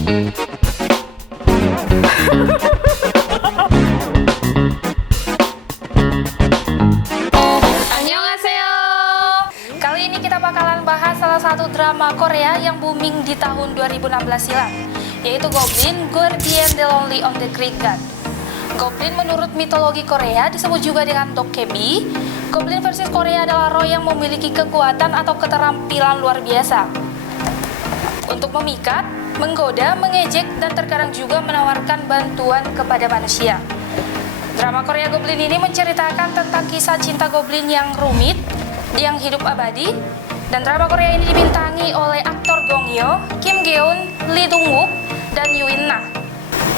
Annyeonghaseyo. Kali ini kita bakalan bahas salah satu drama Korea yang booming di tahun 2016 silam, yaitu Goblin Guardian the Lonely on the Greek God. Goblin menurut mitologi Korea disebut juga dengan Dokkaebi. Goblin versi Korea adalah roh yang memiliki kekuatan atau keterampilan luar biasa untuk memikat, menggoda, mengejek, dan terkadang juga menawarkan bantuan kepada manusia. Drama Korea Goblin ini menceritakan tentang kisah cinta Goblin yang rumit, yang hidup abadi, dan drama Korea ini dibintangi oleh aktor Gong Yoo, Kim Geun, Lee Dong Wook, dan Yoon Na.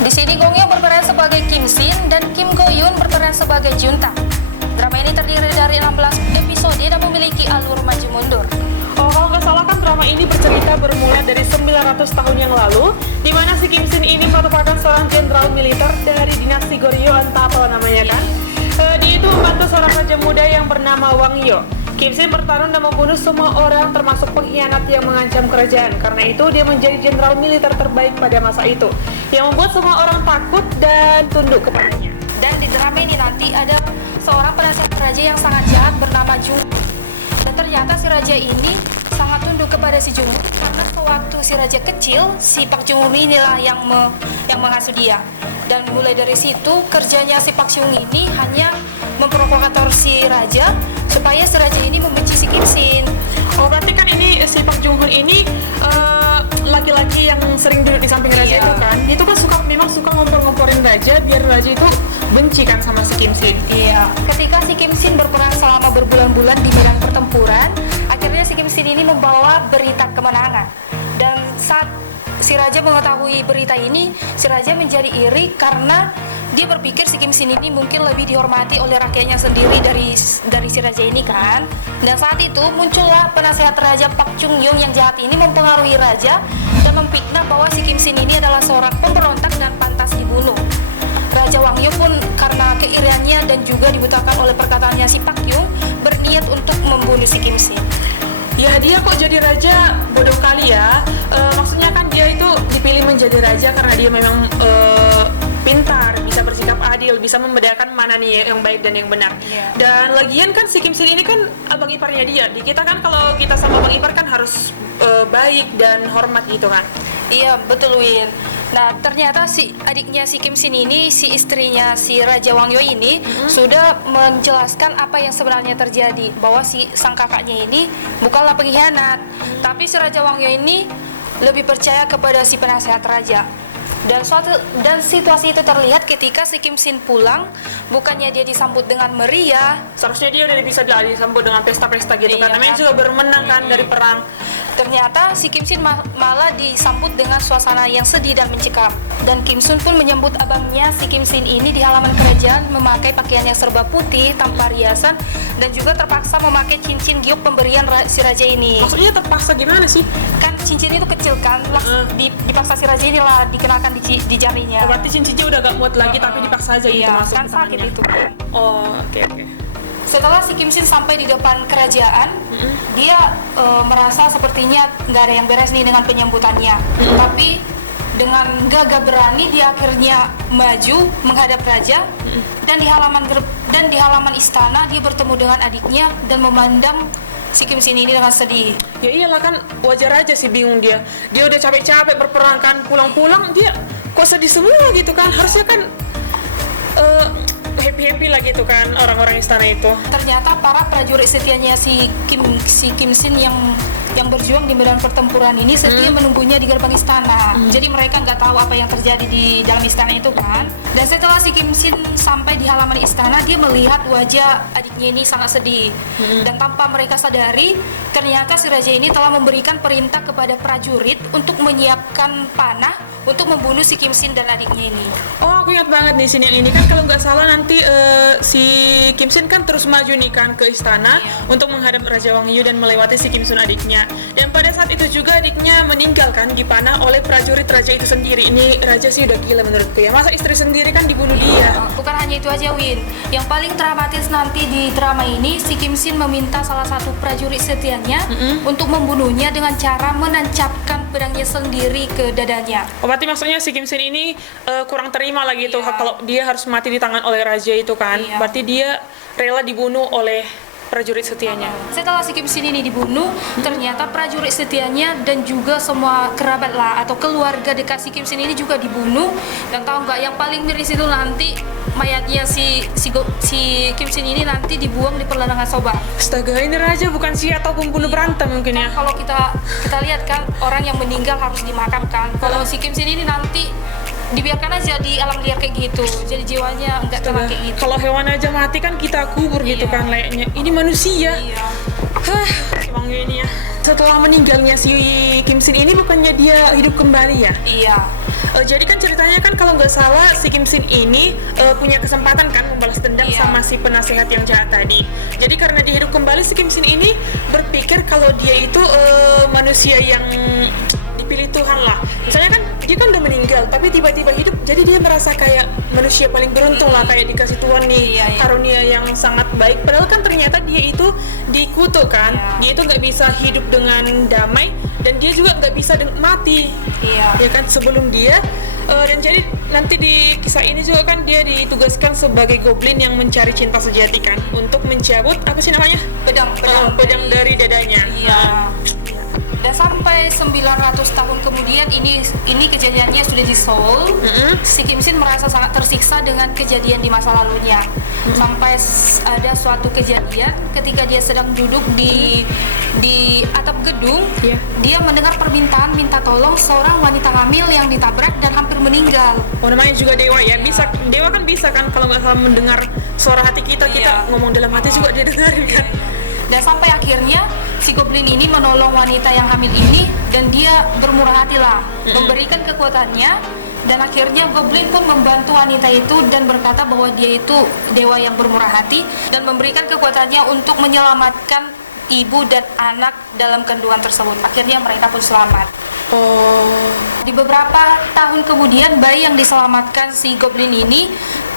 Di sini Gong Yoo berperan sebagai Kim Shin dan Kim Go Yoon berperan sebagai Junta. Drama ini terdiri dari 16 episode dan memiliki alur maju mundur. Oh, kalau nggak salah kan drama ini bercerita bermula dari 900 tahun yang lalu, di mana si Kim Shin ini merupakan seorang jenderal militer dari dinasti Goryeo, entah apa namanya kan. Dia itu membantu seorang raja muda yang bernama Wang Yo. Kim Shin bertarung dan membunuh semua orang termasuk pengkhianat yang mengancam kerajaan. Karena itu dia menjadi jenderal militer terbaik pada masa itu, yang membuat semua orang takut dan tunduk kepadanya. Dan di drama ini nanti ada seorang penasihat raja yang sangat jahat bernama Jung. Dan ternyata si raja ini sangat tunduk kepada si Jung karena sewaktu si raja kecil, si Pak Jung inilah yang mengasuh dia. Dan mulai dari situ kerjanya si Pak Jung ini hanya memprovokator si raja supaya si raja ini membenci si Kim Shin. Oh, berarti kan ini si Pak Jung Hoon ini laki-laki yang sering duduk di samping raja itu kan? Itu kan memang suka ngompor-ngomporin raja biar raja itu benci kan sama si Kim Shin. Iya. Ketika si Kim Shin berperang selama berbulan-bulan di medan pertempuran, akhirnya si Kim Shin ini membawa berita kemenangan. Dan saat si raja mengetahui berita ini, si raja menjadi iri karena dia berpikir si Kim Shin ini mungkin lebih dihormati oleh rakyatnya sendiri dari si raja ini kan. Dan saat itu muncullah penasehat raja Pak Chung Young yang jahat ini mempengaruhi raja dan memfitnah bahwa si Kim Shin ini adalah seorang pemberontak dan pantas dibunuh. Raja Wang Yo pun karena keiriannya dan juga dibutakan oleh perkataannya si Pak Yung berniat untuk membunuh si Kim Shin. Ya, dia kok jadi raja bodoh kali ya. Maksudnya kan dia itu dipilih menjadi raja karena dia memang pintar, bisa bersikap adil, bisa membedakan mana nih yang baik dan yang benar. Yeah. Dan lagian kan si Kim Shin ini kan abang iparnya dia. Di kita kan kalau kita sama abang ipar kan harus baik dan hormat gitu kan. Iya, betul Win. Nah, ternyata si adiknya si Kim Shin ini, si istrinya si Raja Wang Yo ini sudah menjelaskan apa yang sebenarnya terjadi, bahwa si sang kakaknya ini bukanlah pengkhianat, tapi si Raja Wang Yo ini lebih percaya kepada si penasehat raja. Dan situasi itu terlihat ketika si Kim Shin pulang, bukannya dia disambut dengan meriah. Seharusnya dia udah bisa disambut dengan pesta-pesta gitu kan. Namanya juga baru menang kan dari perang. Ternyata si Kim Shin malah disambut dengan suasana yang sedih dan mencekam. Dan Kim Sun pun menyambut abangnya si Kim Shin ini di halaman kerajaan memakai pakaian yang serba putih tanpa riasan dan juga terpaksa memakai cincin giok pemberian si raja ini. Maksudnya terpaksa gimana sih? Kan cincin itu kecil kan, dipaksa si raja ini lah dikenakan di jarinya. Oh, berarti cincinnya udah gak muat lagi tapi dipaksa aja gitu masuk kan ke sakit tangannya. itu. Oh, oke. Setelah si Kim Shin sampai di depan kerajaan, dia merasa sepertinya nggak ada yang beres nih dengan penyambutannya. Tapi dengan gagah berani dia akhirnya maju menghadap raja dan di halaman istana dia bertemu dengan adiknya dan memandang si Kim Shin ini dengan sedih. Ya iyalah kan, wajar aja sih, bingung dia. Dia udah capek-capek berperang kan, pulang-pulang dia kok sedih semua gitu kan. Harusnya kan happy-happy lah gitu kan orang-orang istana itu. Ternyata para prajurit setianya si Kim Shin yang berjuang di medan pertempuran ini setia menunggunya di gerbang istana. Jadi mereka nggak tahu apa yang terjadi di dalam istana itu kan. Dan setelah si Kim Shin sampai di halaman istana, dia melihat wajah adiknya ini sangat sedih. Dan tanpa mereka sadari, ternyata si raja ini telah memberikan perintah kepada prajurit untuk menyiapkan panah untuk membunuh si Kim Shin dan adiknya ini. Oh, aku ingat banget nih scene yang ini kan, kalau nggak salah nanti si Kim Shin kan terus maju nih kan ke istana untuk menghadap Raja Wang Yu dan melewati si Kim Sun adiknya. adiknya. Dan pada saat itu juga adiknya meninggal kan, dipanah oleh prajurit raja itu sendiri. Ini raja sih udah gila menurutku ya. Masa istri sendiri kan dibunuh dia? Bukan hanya itu aja, Win. Yang paling dramatis nanti di drama ini, si Kim Shin meminta salah satu prajurit setianya untuk membunuhnya dengan cara menancapkan pedangnya sendiri ke dadanya. Oh, berarti maksudnya si Kim Shin ini kurang terima lagi tuh Iya. kalau dia harus mati di tangan oleh raja itu kan. Iya. Berarti dia rela dibunuh oleh prajurit setianya. Setelah si Kim Shin ini dibunuh, ternyata prajurit setianya dan juga semua kerabat lah atau keluarga dekat si Kim Shin ini juga dibunuh. Dan tahu nggak yang paling miris itu nanti mayatnya si Kim Shin ini nanti dibuang di perladangan Soba. Astaga, ini raja bukan sih atau pembunuh berantem mungkin ya? Kalau kita lihat kan orang yang meninggal harus dimakamkan. Kalau si Kim Shin ini nanti dibiarkan aja di alam liar kayak gitu, jadi jiwanya nggak tenang kayak gitu. Kalau hewan aja mati kan kita kubur gitu Iya. kan layaknya. Ini manusia. Iya. Hah, emang ini ya. Setelah meninggalnya si Kim Shin ini bukannya dia hidup kembali ya? Iya. Jadi kan ceritanya kan kalau nggak salah si Kim Shin ini punya kesempatan kan membalas dendam Iya. sama si penasehat yang jahat tadi. Jadi karena dia hidup kembali, si Kim Shin ini berpikir kalau dia itu manusia yang dipilih Tuhan lah. Misalnya kan dia kan udah meninggal tapi tiba-tiba hidup, jadi dia merasa kayak manusia paling beruntung lah, kayak dikasih Tuhan nih Iya, iya. karunia yang sangat baik. Padahal kan ternyata dia itu dikutuk kan, Iya. dia itu nggak bisa hidup dengan damai dan dia juga nggak bisa mati. Iya. Ya kan sebelum dia dan jadi nanti di kisah ini juga kan dia ditugaskan sebagai goblin yang mencari cinta sejati kan untuk mencabut apa sih namanya pedang dari dadanya. Iya. Dan sampai 900 tahun kemudian ini kejadiannya sudah di Seoul. Si Kim Shin merasa sangat tersiksa dengan kejadian di masa lalunya. Sampai ada suatu kejadian ketika dia sedang duduk di atap gedung, Iya. dia mendengar permintaan minta tolong seorang wanita hamil yang ditabrak dan hampir meninggal. Oh, namanya juga dewa ya. Bisa dewa kan bisa kan kalau nggak salah mendengar suara hati kita, Iya. kita ngomong dalam hati juga dia dengerin kan. Dan sampai akhirnya si goblin ini menolong wanita yang hamil ini dan dia bermurah hati lah, memberikan kekuatannya, dan akhirnya goblin pun membantu wanita itu dan berkata bahwa dia itu dewa yang bermurah hati dan memberikan kekuatannya untuk menyelamatkan ibu dan anak dalam kandungan tersebut. Akhirnya mereka pun selamat. Oh. Di beberapa tahun kemudian, bayi yang diselamatkan si goblin ini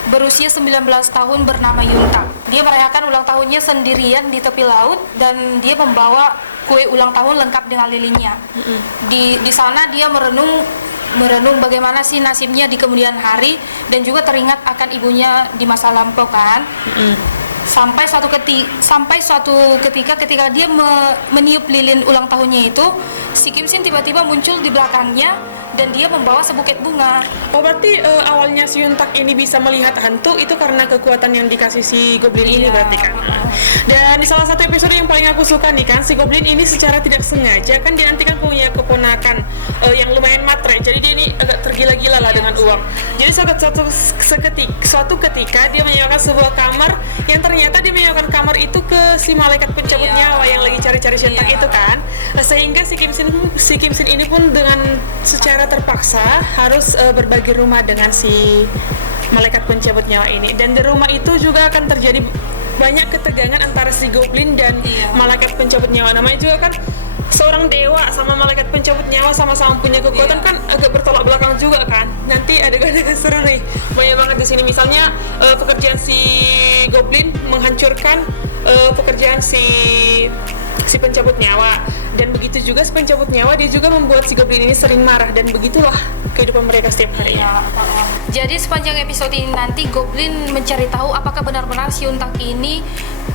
berusia 19 tahun bernama Yunta. Dia merayakan ulang tahunnya sendirian di tepi laut dan dia membawa kue ulang tahun lengkap dengan lilinnya. Di sana dia merenung bagaimana sih nasibnya di kemudian hari dan juga teringat akan ibunya di masa lampau kan. Sampai suatu ketika ketika dia meniup lilin ulang tahunnya itu, si Kim Shin tiba-tiba muncul di belakangnya dan dia membawa sebuket bunga. Oh, berarti awalnya si Yuntak ini bisa melihat hantu itu karena kekuatan yang dikasih si goblin ini Iya. berarti kan. Dan di salah satu episode yang paling aku suka nih kan, si goblin ini secara tidak sengaja kan dia nanti kan punya keponakan yang lumayan matre. Jadi dia ini agak tergila-gila lah dengan uang. Jadi suatu ketika dia menyewakan sebuah kamar yang ternyata dia menyewakan kamar itu ke si malaikat pencabut Iya. nyawa yang lagi cari-cari Yuntak Iya. itu kan. Sehingga si Kim Shin ini pun dengan secara terpaksa harus berbagi rumah dengan si malaikat pencabut nyawa ini, dan di rumah itu juga akan terjadi banyak ketegangan antara si goblin dan malaikat pencabut nyawa. Namanya juga kan seorang dewa sama malaikat pencabut nyawa sama-sama punya kekuatan kan agak bertolak belakang juga kan. Nanti adegan-adegan seru nih banyak banget di sini. Misalnya pekerjaan si goblin menghancurkan pekerjaan si pencabut nyawa, dan begitu juga si pencabut nyawa dia juga membuat si goblin ini sering marah, dan begitulah kehidupan mereka setiap harinya. Jadi sepanjang episode ini nanti goblin mencari tahu apakah benar-benar si Yuntak ini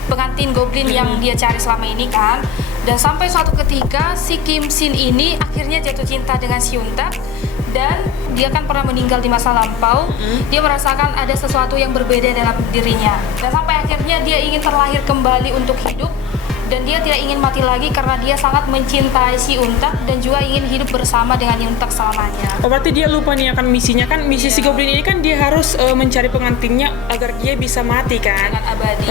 pengantin goblin yang dia cari selama ini kan. Dan sampai suatu ketika si Kim Shin ini akhirnya jatuh cinta dengan si Yuntak, dan dia kan pernah meninggal di masa lampau. Dia merasakan ada sesuatu yang berbeda dalam dirinya, dan sampai akhirnya dia ingin terlahir kembali untuk hidup. Dan dia tidak ingin mati lagi karena dia sangat mencintai si Yuntak dan juga ingin hidup bersama dengan Yuntak selamanya. Oh, berarti dia lupa nih akan misinya kan. Misi si goblin ini kan dia harus mencari pengantinnya agar dia bisa mati kan. Dengan abadi.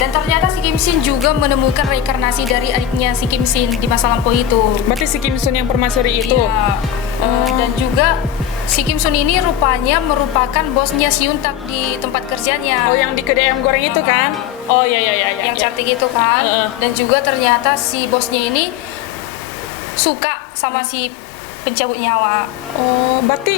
Dan ternyata si Kim Shin juga menemukan reinkarnasi dari adiknya si Kim Shin di masa lampau itu. Berarti si Kim Sun yang permaisuri itu. Iya. Dan juga si Kim Sun ini rupanya merupakan bosnya si Yuntak di tempat kerjanya. Oh, yang di kedai ayam goreng itu kan? Oh, ya. Yang cantik itu kan. Dan juga ternyata si bosnya ini suka sama si pencabut nyawa. Oh, berarti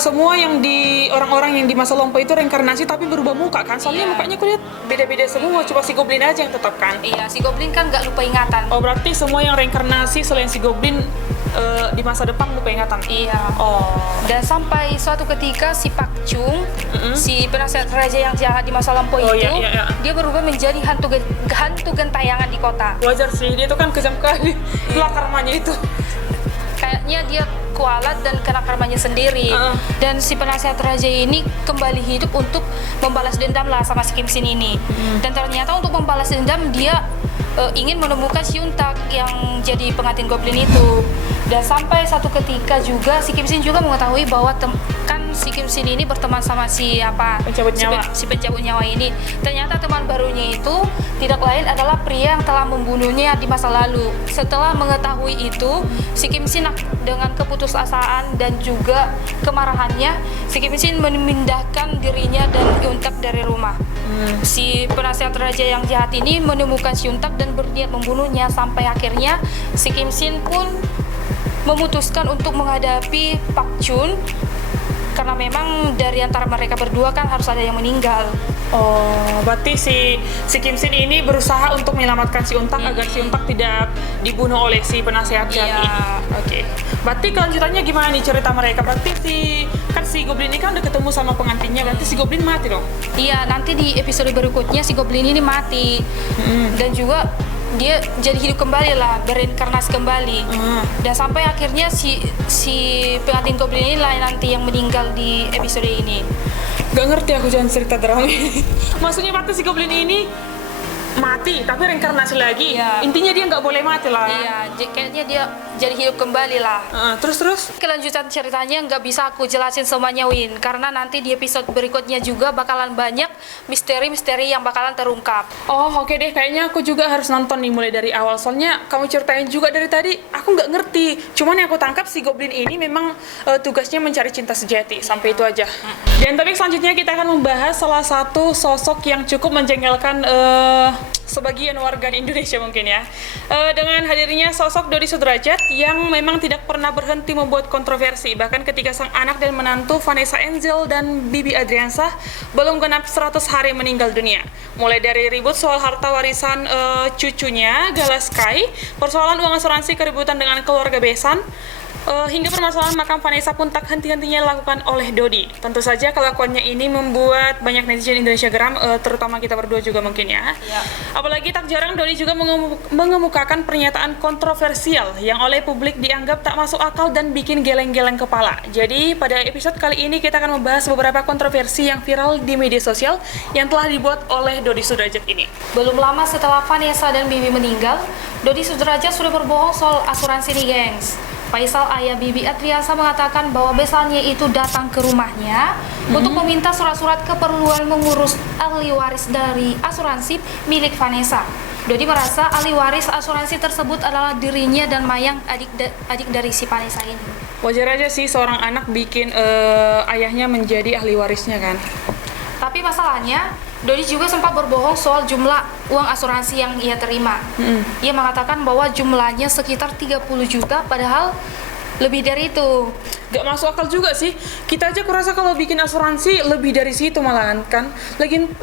semua yang di orang-orang yang di masa lampau itu reinkarnasi tapi berubah muka kan? Soalnya Iya. mukanya aku lihat beda-beda semua. Coba si Goblin aja yang tetap kan? Iya, si Goblin kan nggak lupa ingatan. Oh, berarti semua yang reinkarnasi selain si Goblin di masa depan lupa ingatan? Iya. Oh. Dan sampai suatu ketika si Pak Chung, si penasihat raja yang jahat di masa lampau Oh, itu, iya, iya, iya. dia berubah menjadi hantu gentayangan di kota. Wajar sih, dia tuh kan kejam kali. Itulah karmanya itu. Kayaknya dia kualat dan kena karmanya sendiri. Dan si penasihat raja ini kembali hidup untuk membalas dendam lah sama si Kim Sin ini. Dan ternyata untuk membalas dendam dia ingin menemukan si Untak yang jadi pengantin Goblin itu. Dan sampai satu ketika juga si Kim Sin juga mengetahui bahwa kan si Kim Sin ini berteman sama si Pencabut nyawa. si pencabut nyawa ini. Ternyata teman barunya itu tidak lain adalah pria yang telah membunuhnya di masa lalu. Setelah mengetahui itu, si Kim Sin dengan keputusasaan dan juga kemarahannya, si Kim Sin memindahkan dirinya dan Yuntak dari rumah. Si penasihat raja yang jahat ini menemukan si Yuntak dan berniat membunuhnya sampai akhirnya si Kim Sin pun memutuskan untuk menghadapi Pak Chun karena memang dari antara mereka berdua kan harus ada yang meninggal. Oh, berarti si Kim Sin ini berusaha untuk menyelamatkan si Untak agar si Untak tidak dibunuh oleh si penasehat jahat Iya. ini. Oke. Berarti kelanjutannya gimana nih cerita mereka? Berarti si Goblin ini kan udah ketemu sama pengantinnya, berarti si Goblin mati dong? Iya, nanti di episode berikutnya si Goblin ini mati. Dan juga dia jadi hidup kembali lah, bereinkarnasi kembali. Dan sampai akhirnya si pengantin Goblin ini lah nanti yang meninggal di episode ini. Gak ngerti aku jangan cerita drama ini. Maksudnya berarti si Goblin ini mati tapi reinkarnasi lagi. Iya. Intinya dia nggak boleh mati lah. Iya, kayaknya dia jadi hidup kembali lah. Terus Kelanjutan ceritanya nggak bisa aku jelasin semuanya, Win, karena nanti di episode berikutnya juga bakalan banyak misteri-misteri yang bakalan terungkap. Oh, oke deh, kayaknya aku juga harus nonton nih mulai dari awal. Soalnya kamu ceritain juga dari tadi, aku nggak ngerti. Cuman yang aku tangkap si Goblin ini memang tugasnya mencari cinta sejati. Sampai itu aja. Dan topik selanjutnya kita akan membahas salah satu sosok yang cukup menjengkelkan sebagian warga di Indonesia mungkin ya. Dengan hadirnya sosok Dodi Sudrajat yang memang tidak pernah berhenti membuat kontroversi. Bahkan ketika sang anak dan menantu Vanessa Angel dan Bibi Adriansah belum genap 100 hari meninggal dunia. Mulai dari ribut soal harta warisan cucunya Galaskai, persoalan uang asuransi, keributan dengan keluarga besan, hingga permasalahan makam Vanessa pun tak henti-hentinya dilakukan oleh Dodi. Tentu saja kelakuannya ini membuat banyak netizen Indonesia geram, terutama kita berdua juga mungkin ya. Apalagi tak jarang Dodi juga mengemukakan pernyataan kontroversial yang oleh publik dianggap tak masuk akal dan bikin geleng-geleng kepala. Jadi pada episode kali ini kita akan membahas beberapa kontroversi yang viral di media sosial yang telah dibuat oleh Dodi Sudrajat ini. Belum lama setelah Vanessa dan Bibi meninggal, Dodi Sudrajat sudah berbohong soal asuransi nih, gengs. Faisal, ayah Bibi Adriansah, mengatakan bahwa besannya itu datang ke rumahnya untuk meminta surat-surat keperluan mengurus ahli waris dari asuransi milik Vanessa. Dodi merasa ahli waris asuransi tersebut adalah dirinya dan Mayang, adik dari si Vanessa ini. Wajar aja sih seorang anak bikin ayahnya menjadi ahli warisnya kan. Tapi masalahnya, Dodi juga sempat berbohong soal jumlah uang asuransi yang ia terima. Ia mengatakan bahwa jumlahnya sekitar 30 juta, padahal lebih dari itu. Gak masuk akal juga sih. Kita aja kurasa kalau bikin asuransi lebih dari situ malahan kan.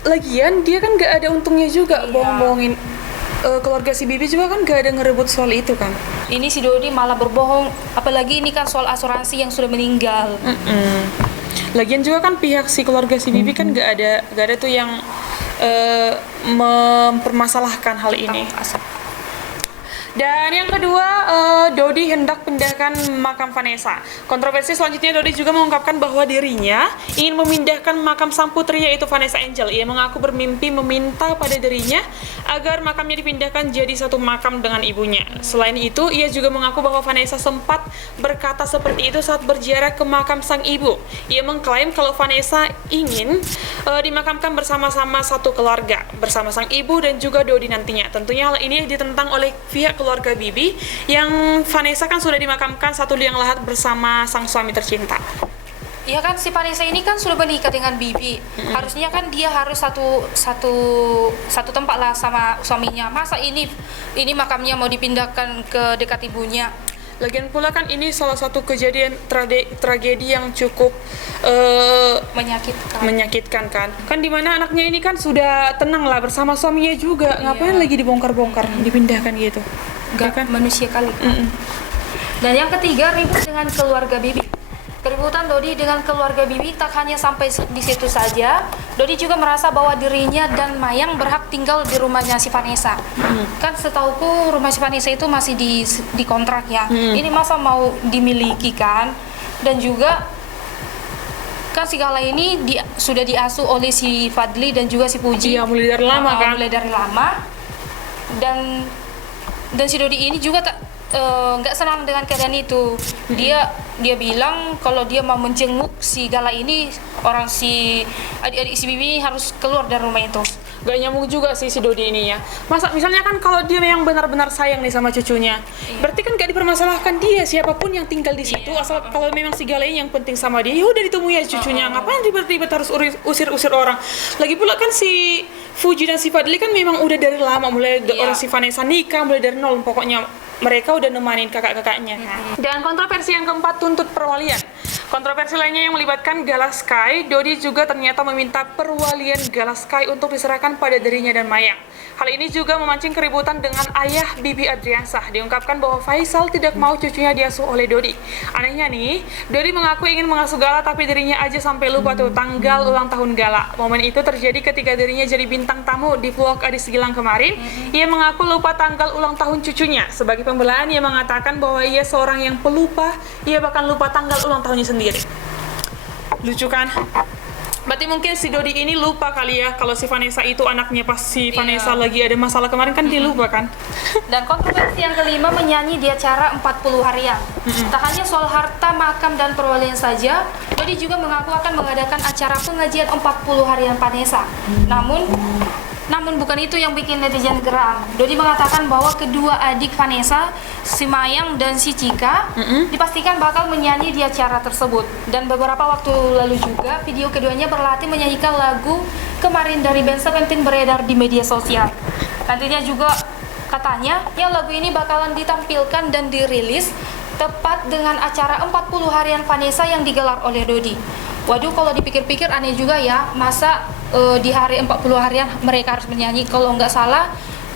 Lagian dia kan gak ada untungnya juga. Bohong-bohongin keluarga si Bibi juga kan gak ada ngerebut soal itu kan. Ini si Dodi malah berbohong, apalagi ini kan soal asuransi yang sudah meninggal. Lagian juga kan pihak si keluarga si Bibi kan gak ada tuh yang mempermasalahkan hal ini. Dan yang kedua, Dodi hendak pindahkan makam Vanessa. Kontroversi selanjutnya, Dodi juga mengungkapkan bahwa dirinya ingin memindahkan makam sang putri yaitu Vanessa Angel. Ia mengaku bermimpi meminta pada dirinya agar makamnya dipindahkan jadi satu makam dengan ibunya. Selain itu, ia juga mengaku bahwa Vanessa sempat berkata seperti itu saat berziarah ke makam sang ibu. Ia mengklaim kalau Vanessa ingin dimakamkan bersama-sama satu keluarga, bersama sang ibu dan juga Dodi nantinya. Tentunya hal ini ditentang oleh pihak keluarga Bibi yang Vanessa kan sudah dimakamkan satu liang lahat bersama sang suami tercinta. Ya kan si Vanessa ini kan sudah menikah dengan Bibi. Harusnya kan dia harus satu tempat lah sama suaminya. Masa ini makamnya mau dipindahkan ke dekat ibunya? Lagian pula kan ini salah satu kejadian tragedi yang cukup menyakitkan kan. Kan dimana anaknya ini kan sudah tenang lah bersama suaminya juga. Ngapain lagi dibongkar-bongkar, dipindahkan gitu? Enggak kan manusia kali. Dan yang ketiga, ribut dengan keluarga Bibi. Keributan Dodi dengan keluarga Bibi tak hanya sampai di situ saja. Dodi juga merasa bahwa dirinya dan Mayang berhak tinggal di rumahnya si Vanessa. Kan setauku rumah si Vanessa itu masih di kontrak ya. Ini masa mau dimiliki kan? Dan juga kan si Gala ini sudah diasuh oleh si Fadli dan juga si Puji. Iya, mulai dari lama kan? Mulai dari lama. Dan si Dodi ini juga nggak senang dengan keadaan itu. Dia bilang kalau dia mau menjenguk si Gala ini, adik-adik si Bibi harus keluar dari rumah itu. Gak nyambung juga sih si Dodi ini ya. Masa misalnya kan kalau dia memang benar-benar sayang nih sama cucunya, berarti kan gak dipermasalahkan dia siapapun yang tinggal di situ, asal kalau memang si Gala ini yang penting sama dia, ya udah ditemui aja cucunya. Ngapain ribet-ribet harus usir-usir orang? Lagi pula kan si Fuji dan si Fadli kan memang udah dari lama, mulai orang si Vanessa nikah, mulai dari nol pokoknya. Mereka udah nemanin kakak-kakaknya. Dan kontroversi yang keempat, tuntut perwalian. Kontroversi lainnya yang melibatkan Gala Sky, Dodi juga ternyata meminta perwalian Gala Sky untuk diserahkan pada dirinya dan Mayang. Hal ini juga memancing keributan dengan ayah Bibi Adriansah. Diungkapkan bahwa Faisal tidak mau cucunya diasuh oleh Dodi. Anehnya nih, Dodi mengaku ingin mengasuh Gala tapi dirinya aja sampai lupa tuh tanggal ulang tahun Gala. Momen itu terjadi ketika dirinya jadi bintang tamu di vlog Adis Gilang kemarin. Ia mengaku lupa tanggal ulang tahun cucunya. Sebagai pembelaan, ia mengatakan bahwa ia seorang yang pelupa, ia bahkan lupa tanggal ulang tahunnya sendiri. Lucu kan? Berarti mungkin si Dodi ini lupa kali ya kalau si Vanessa itu anaknya pas si Vanessa lagi ada masalah kemarin kan dia lupa kan. Dan kontroversi yang kelima, menyanyi di acara 40 harian. Tak hanya soal harta, makam, dan perwalian saja, Dodi juga mengaku akan mengadakan acara pengajian 40 harian Vanessa. Namun bukan itu yang bikin netizen geram. Dodi mengatakan bahwa kedua adik Vanessa, si Mayang dan si Cika, dipastikan bakal menyanyi di acara tersebut. Dan beberapa waktu lalu juga video keduanya berlatih menyanyikan lagu Kemarin dari band Seventeen beredar di media sosial. Nantinya juga katanya ya lagu ini bakalan ditampilkan dan dirilis tepat dengan acara 40 harian Vanessa yang digelar oleh Dodi. Waduh, kalau dipikir-pikir aneh juga ya, masa di hari 40 harian mereka harus menyanyi. Kalau nggak salah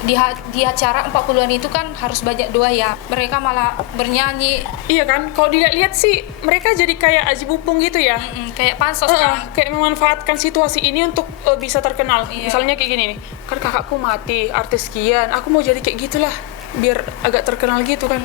di acara 40-an itu kan harus banyak doa ya, mereka malah bernyanyi. Iya kan, kalau dilihat sih mereka jadi kayak aji bupung gitu ya. Kayak pansos kan, kayak memanfaatkan situasi ini untuk bisa terkenal. Misalnya kayak gini nih, kan kakakku mati, artis sekian, aku mau jadi kayak gitulah biar agak terkenal gitu kan.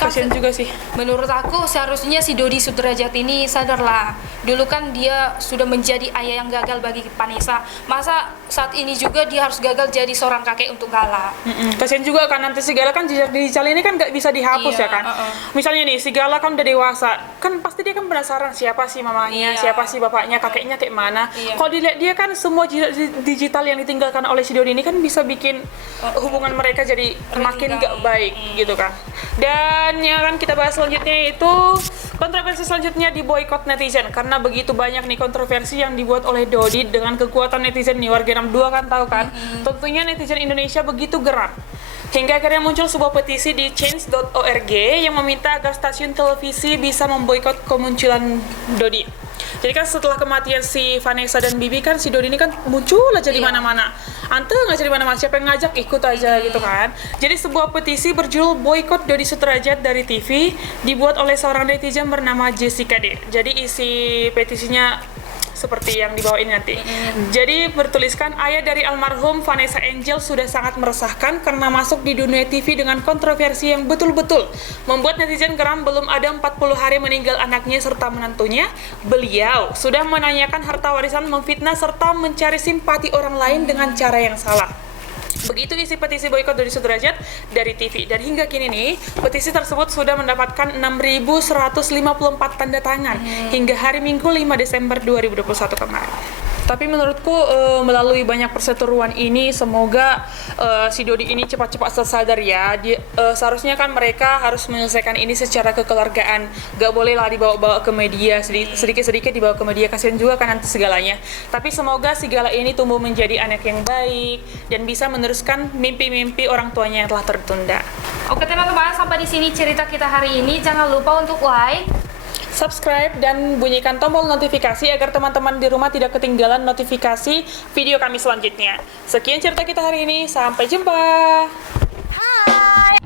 Kasian juga sih. Menurut aku seharusnya si Dodi Sudrajat ini sadarlah. Dulu kan dia sudah menjadi ayah yang gagal bagi Vanessa. Masa saat ini juga dia harus gagal jadi seorang kakek untuk Gala. Kasian juga kan, nanti si Gala kan jejak digital ini kan nggak bisa dihapus ya kan. Misalnya nih si Gala kan udah dewasa, kan pasti dia kan penasaran siapa sih mamanya, siapa sih bapaknya, kakeknya kayak mana. Kalau dilihat dia kan semua jejak digital yang ditinggalkan oleh si Dodi ini kan bisa bikin hubungan mereka jadi makin nggak baik gitu kan. Dan yang akan kita bahas selanjutnya itu kontroversi selanjutnya di boykot netizen, karena begitu banyak nih kontroversi yang dibuat oleh Dodi dengan kekuatan netizen nih, warga 62 kan tahu kan. Tentunya netizen Indonesia begitu geram hingga akhirnya muncul sebuah petisi di change.org yang meminta agar stasiun televisi bisa memboikot kemunculan Dodi. Jadi kan setelah kematian si Vanessa dan Bibi kan si Dodi ini kan muncul aja di mana-mana. Ante nggak jadi mana-mana, siapa yang ngajak ikut aja gitu kan. Jadi sebuah petisi berjudul Boykot Dodi Sudrajat dari TV dibuat oleh seorang netizen bernama Jessica D. Jadi isi petisinya seperti yang di bawah ini nanti. Jadi bertuliskan, ayah dari almarhum Vanessa Angel sudah sangat meresahkan karena masuk di dunia TV dengan kontroversi yang betul-betul membuat netizen geram. Belum ada 40 hari meninggal anaknya serta menantunya, beliau sudah menanyakan harta warisan, memfitnah serta mencari simpati orang lain dengan cara yang salah. Begitu isi petisi boykot Dodi Sudrajat dari TV. Dan hingga kini nih, petisi tersebut sudah mendapatkan 6.154 tanda tangan hingga hari Minggu 5 Desember 2021 kemarin. Tapi menurutku melalui banyak perseteruan ini semoga si Dodi ini cepat-cepat sadar ya. Seharusnya kan mereka harus menyelesaikan ini secara kekeluargaan. Gak boleh lah dibawa-bawa ke media, sedikit-sedikit dibawa ke media, kasihan juga kan nanti segalanya. Tapi semoga si Gala ini tumbuh menjadi anak yang baik dan bisa meneruskan mimpi-mimpi orang tuanya yang telah tertunda. Oke teman-teman, sampai di sini cerita kita hari ini. Jangan lupa untuk like, Subscribe dan bunyikan tombol notifikasi agar teman-teman di rumah tidak ketinggalan notifikasi video kami selanjutnya. Sekian cerita kita hari ini, sampai jumpa. Hai.